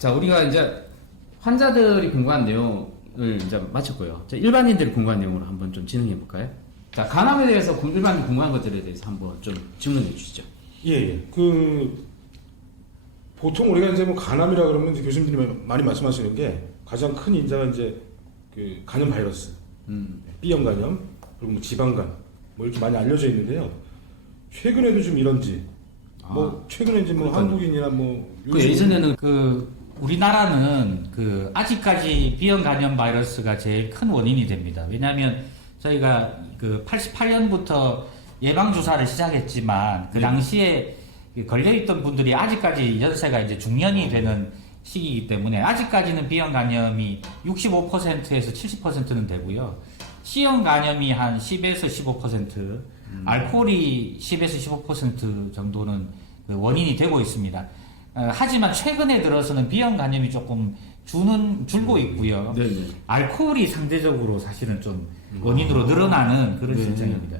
자, 우리가 이제 환자들이 궁금한 내용을 이제 마쳤고요. 자, 일반인들이 궁금한 내용으로 한번 좀 진행해 볼까요? 자, 간암에 대해서 일반인 궁금한 것들에 대해서 한번 좀 질문해 주시죠. 예. 보통 우리가 이제 뭐 간암이라 그러면 이제 교수님들이 많이 말씀하시는 게 가장 큰 인자가 이제 그 간염 바이러스, B형 간염, 그리고 뭐 지방간, 뭐 이렇게 많이 알려져 있는데요. 최근에도 좀 이런지, 뭐 최근에 이제 뭐 한국인이나 뭐 예전에는 우리나라는 아직까지 B형 간염 바이러스가 제일 큰 원인이 됩니다. 왜냐하면 저희가 88년부터 예방 주사를 시작했지만 그 당시에 걸려있던 분들이 아직까지 연세가 이제 중년이 되는 시기이기 때문에 아직까지는 B형 간염이 65%에서 70%는 되고요. C형 간염이 한 10에서 15%, 알코올이 10에서 15% 정도는 그 원인이 되고 있습니다. 하지만 최근에 들어서는 B형 간염이 조금 줄고 있고요. 네네. 알코올이 상대적으로 사실은 좀 원인으로 늘어나는 그런 실정입니다.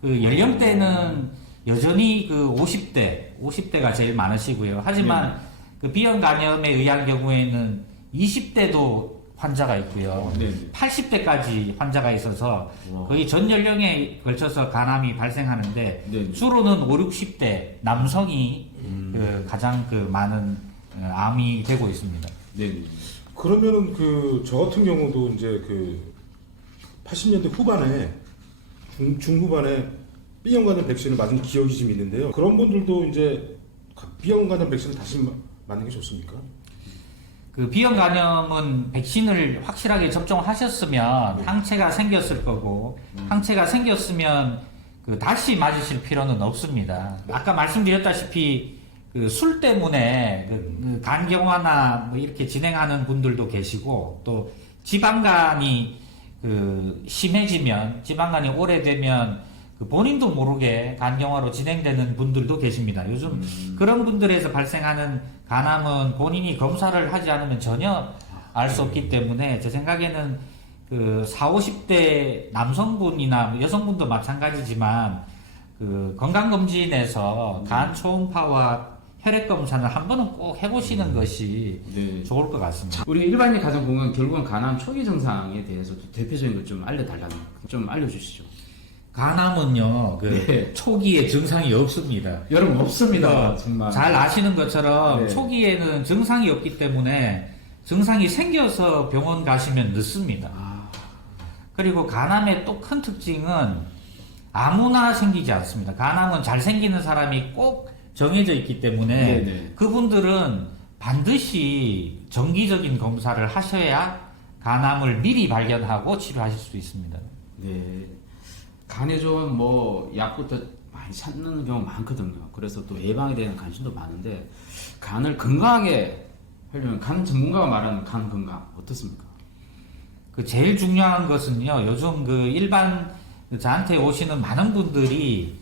그 연령대는 여전히 50대가 제일 많으시고요. 하지만 그 B형 간염에 의한 경우에는 20대도 환자가 있고요. 80대까지 환자가 있어서 거의 전 연령에 걸쳐서 간암이 발생하는데 주로는 5, 60대 남성이 가장 많은 암이 되고 있습니다. 네. 그러면은 저 같은 경우도 이제 80년대 후반에 중후반에 B형 간염 백신을 맞은 기억이 좀 있는데요. 그런 분들도 이제 B형 간염 백신을 다시 맞는 게 좋습니까? B형 간염은 백신을 확실하게 접종하셨으면 항체가 생겼을 거고 항체가 생겼으면 다시 맞으실 필요는 없습니다. 아까 말씀드렸다시피 술 때문에 간경화나 뭐 이렇게 진행하는 분들도 계시고 또 지방간이 심해지면 지방간이 오래되면 본인도 모르게 간경화로 진행되는 분들도 계십니다. 요즘 그런 분들에서 발생하는 간암은 본인이 검사를 하지 않으면 전혀 알 수 없기 때문에 제 생각에는 40, 50대 남성분이나 여성분도 마찬가지지만 건강검진에서 간 초음파와 혈액 검사는 한 번은 꼭 해보시는 것이 좋을 것 같습니다. 우리 일반인이 가장 궁금한 결국은 간암 초기 증상에 대해서 대표적인 걸 좀 좀 알려주시죠. 간암은요, 초기에 증상이 없습니다. 여러분 없습니다. 정말. 잘 아시는 것처럼 네. 초기에는 증상이 없기 때문에 증상이 생겨서 병원 가시면 늦습니다. 그리고 간암의 또 큰 특징은 아무나 생기지 않습니다. 간암은 잘 생기는 사람이 꼭 정해져 있기 때문에 그분들은 반드시 정기적인 검사를 하셔야 간암을 미리 발견하고 치료하실 수 있습니다. 네. 간에 좋은 약부터 많이 찾는 경우가 많거든요. 그래서 또 예방에 대한 관심도 많은데 간을 건강하게 하려면 간 전문가가 말하는 간 건강 어떻습니까? 제일 중요한 것은요. 요즘 일반 저한테 오시는 많은 분들이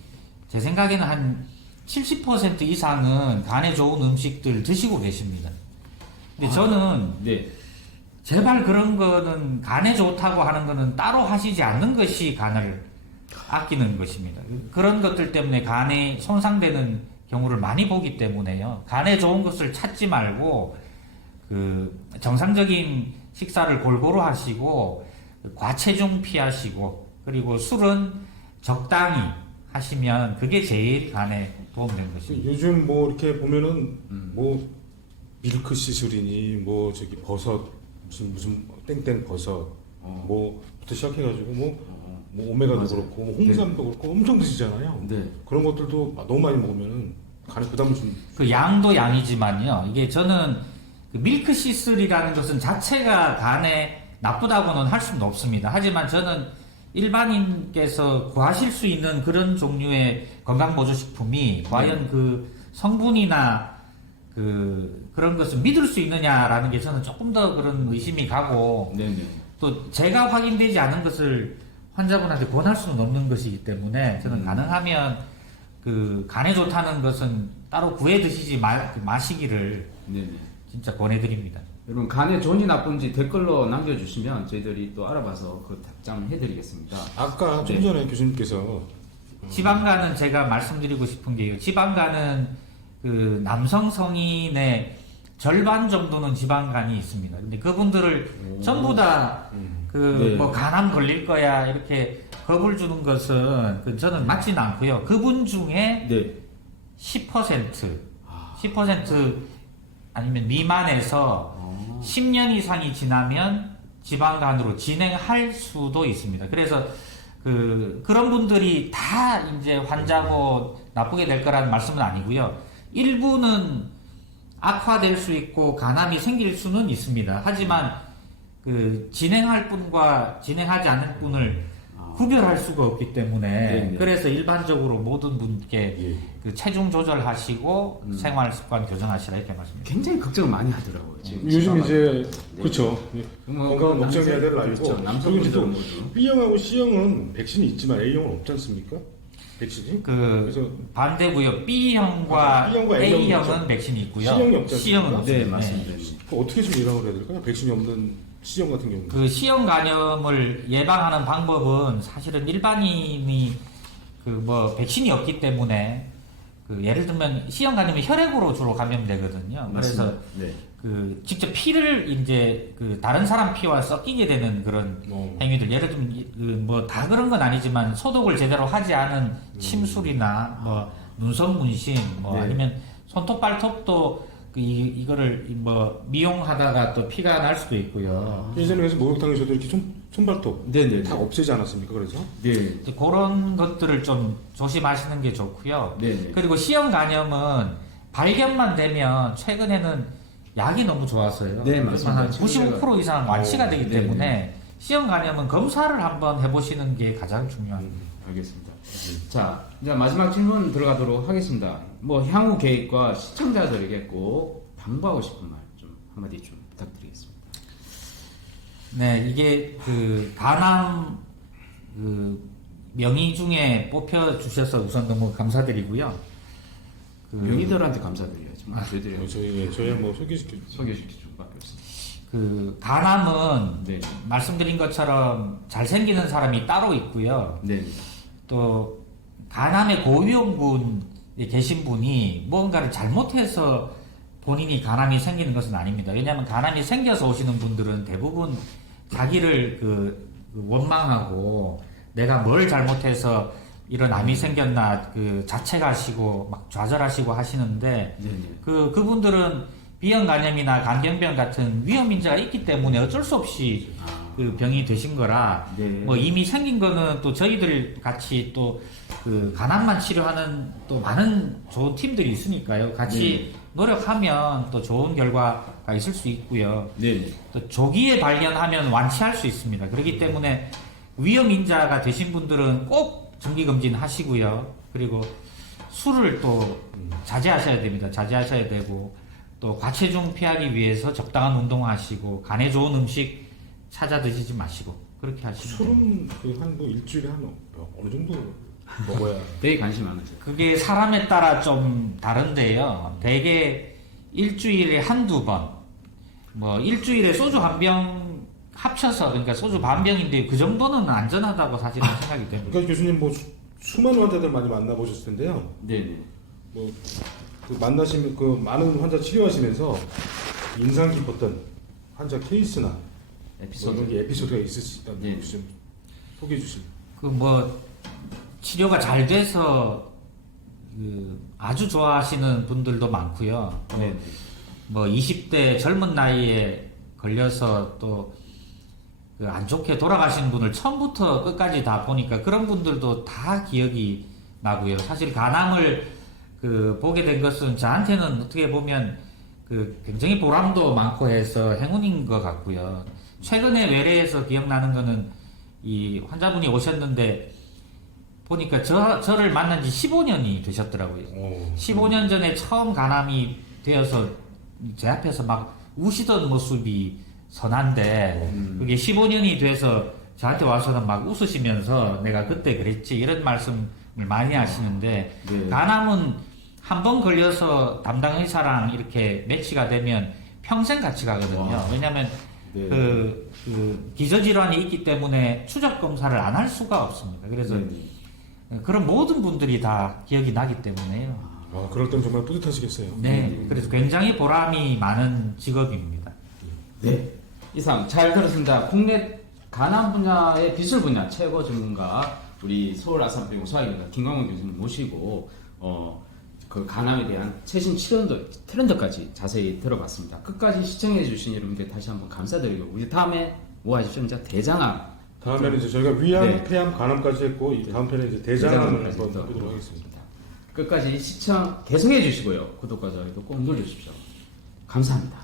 제 생각에는 한 70% 이상은 간에 좋은 음식들 드시고 계십니다. 근데 저는 제발 그런 거는 간에 좋다고 하는 거는 따로 하시지 않는 것이 간을 아끼는 것입니다. 그런 것들 때문에 간에 손상되는 경우를 많이 보기 때문에요. 간에 좋은 것을 찾지 말고 정상적인 식사를 골고루 하시고 과체중 피하시고 그리고 술은 적당히 하시면 그게 제일 간에 도움되는 것입니다. 요즘 이렇게 보면은 밀크 시술이니 버섯 무슨 땡땡 버섯 부터 시작해가지고 오메가도 그렇고 홍삼도 그렇고 엄청 드시잖아요. 그런 것들도 너무 많이 먹으면은 간에 부담을 좀. 양도 양이지만요. 이게 저는 밀크 시슬이라는 것은 자체가 간에 나쁘다고는 할 수는 없습니다. 하지만 저는 일반인께서 구하실 수 있는 그런 종류의 건강보조식품이 과연 성분이나 그런 것을 믿을 수 있느냐라는 게 저는 조금 더 그런 의심이 가고 또 제가 확인되지 않은 것을 환자분한테 권할 수는 없는 것이기 때문에 저는 가능하면 간에 좋다는 것은 따로 구해 드시지 마시기를 진짜 권해드립니다. 여러분 간에 좋은지 나쁜지 댓글로 남겨주시면 저희들이 또 알아봐서 답장을 해드리겠습니다. 아까 좀 전에 교수님께서 지방간은 제가 말씀드리고 싶은 게요. 지방간은 남성 성인의 절반 정도는 지방간이 있습니다. 근데 그분들을 전부 다 네. 뭐 간암 걸릴 거야 이렇게 겁을 주는 것은 저는 맞지는 않고요. 그분 중에 네. 10% 아니면 미만에서 10년 이상이 지나면 지방간으로 진행할 수도 있습니다. 그래서 그런 분들이 다 이제 환자고 나쁘게 될 거라는 말씀은 아니고요. 일부는 악화될 수 있고 간암이 생길 수는 있습니다. 하지만 진행할 분과 진행하지 않는 분을 구별할 수가 없기 때문에 네네. 그래서 일반적으로 모든 분께 예. 체중 조절하시고 생활 습관 교정하시라 이렇게 말씀드립니다. 굉장히 걱정을 많이 하더라고요. 지금 요즘 지방은. 이제 네. 그렇죠. 뭐 건강은 걱정해야 될 나이고 그렇죠. 남성분들은 모두. B형하고 C형은 백신이 있지만 A형은 없지 않습니까? 백신이? 그래서 반대고요. B형과 B형과 A형은 A형은 있죠. 백신이 있고요. C형이 없지 않습니까? C형은 네, 없습니다. 맞습니다. 어떻게 좀 예방을 해야 될까요? 백신이 없는 C형 같은 경우는. C형 간염을 예방하는 방법은 사실은 일반인이 백신이 없기 때문에 예를 들면 C형 간염이 혈액으로 주로 감염되거든요. 그래서 맞습니다. 네. 직접 피를 이제 다른 사람 피와 섞이게 되는 그런 행위들 예를 들면 다 그런 건 아니지만 소독을 제대로 하지 않은 침술이나 눈썹 문신 네. 아니면 손톱 발톱도 이거를 미용하다가 또 피가 날 수도 있고요. 예전에 그래서 목욕탕에서도 이렇게 손발톱 네네. 다 없애지 않았습니까? 그래서 네. 이제 그런 것들을 좀 조심하시는 게 좋고요. 네네. 그리고 C형 간염은 발견만 되면 최근에는 약이 너무 좋아서요. 네, 맞습니다. 한 95% 이상 완치가 되기 네네. 때문에 C형 간염은 검사를 한번 해보시는 게 가장 중요합니다. 알겠습니다. 자, 이제 마지막 질문 들어가도록 하겠습니다. 향후 계획과 시청자들에게 꼭 당부하고 싶은 말 좀 한마디 좀 부탁드리겠습니다. 네, 이게 간암 명의 중에 뽑혀 주셔서 우선 너무 감사드리고요. 명의들한테 감사드려야죠. 저희들이 저희 한번 소개시켜 소개시킬 수밖에 없습니다. 간암은 네. 말씀드린 것처럼 잘생기는 사람이 따로 있고요. 네. 또 간암의 고위험군에 계신 분이 무언가를 잘못해서 본인이 간암이 생기는 것은 아닙니다. 왜냐하면 간암이 생겨서 오시는 분들은 대부분 자기를 원망하고 내가 뭘 잘못해서 이런 암이 생겼나 자책하시고 막 좌절하시고 하시는데 네네. 그분들은 B형 간염이나 간경병 같은 위험 인자가 있기 때문에 어쩔 수 없이 병이 되신 거라 네. 이미 생긴 거는 또 저희들 같이 또 간암만 치료하는 또 많은 좋은 팀들이 있으니까요. 같이 노력하면 또 좋은 결과가 있을 수 있고요. 네. 또 조기에 발견하면 완치할 수 있습니다. 그렇기 때문에 위험 인자가 되신 분들은 꼭 정기검진 하시고요. 그리고 술을 또 자제하셔야 됩니다. 자제하셔야 되고 또 과체중 피하기 위해서 적당한 운동하시고 간에 좋은 음식 찾아 드시지 마시고 그렇게 하시면 됩니다. 술은 한 일주일에 어느 정도 먹어야 되게 관심 많으세요. 그게 사람에 따라 좀 다른데요. 대개 일주일에 한두 번, 일주일에 소주 한 병 합쳐서, 그러니까 소주 반 병인데 그 정도는 안전하다고 사실은 생각이 됩니다. 그러니까 교수님 수많은 환자들 많이 만나보셨을 텐데요. 네네. 만나시면 많은 환자 치료하시면서 인상 깊었던 환자 케이스나 이런 게 에피소드가 있으시다면 네. 좀 소개해 주시면. 치료가 잘 돼서 아주 좋아하시는 분들도 많고요. 네. 20대 젊은 나이에 걸려서 또 안 좋게 돌아가신 분을 처음부터 끝까지 다 보니까 그런 분들도 다 기억이 나고요. 사실 간암을 보게 된 것은 저한테는 어떻게 보면 굉장히 보람도 많고 해서 행운인 것 같고요. 최근에 외래에서 기억나는 거는 이 환자분이 오셨는데 보니까 저를 만난 지 15년이 되셨더라고요. 15년 전에 처음 간암이 되어서 제 앞에서 막 우시던 모습이 선한데 그게 15년이 돼서 저한테 와서는 막 웃으시면서 내가 그때 그랬지 이런 말씀을 많이 하시는데 네. 간암은 한 번 걸려서 담당 의사랑 이렇게 매치가 되면 평생 같이 가거든요. 왜냐하면 네. 기저질환이 있기 때문에 추적 검사를 안 할 수가 없습니다. 그래서 그런 모든 분들이 다 기억이 나기 때문에요. 아, 그럴 땐 정말 뿌듯하시겠어요. 네, 그래서 굉장히 보람이 많은 직업입니다. 네. 이상 잘 들었습니다. 국내 간암 분야의 기술 분야 최고 전문가 우리 서울 아산병원 소아기과 김광훈 교수님 모시고 그 간암에 대한 최신 트렌드까지 자세히 들어봤습니다. 끝까지 시청해 주신 여러분께 다시 한번 감사드리고 우리 다음에 뭐 하십시오? 이제 대장암. 다음에는 이제 저희가 위암, 네. 폐암, 간암까지 했고 이 다음 편에 이제 대장암을 대장암까지 한번 또 해보도록 하겠습니다. 끝까지 시청 계속해 주시고요. 구독과 좋아요도 꼭 눌러주십시오. 감사합니다.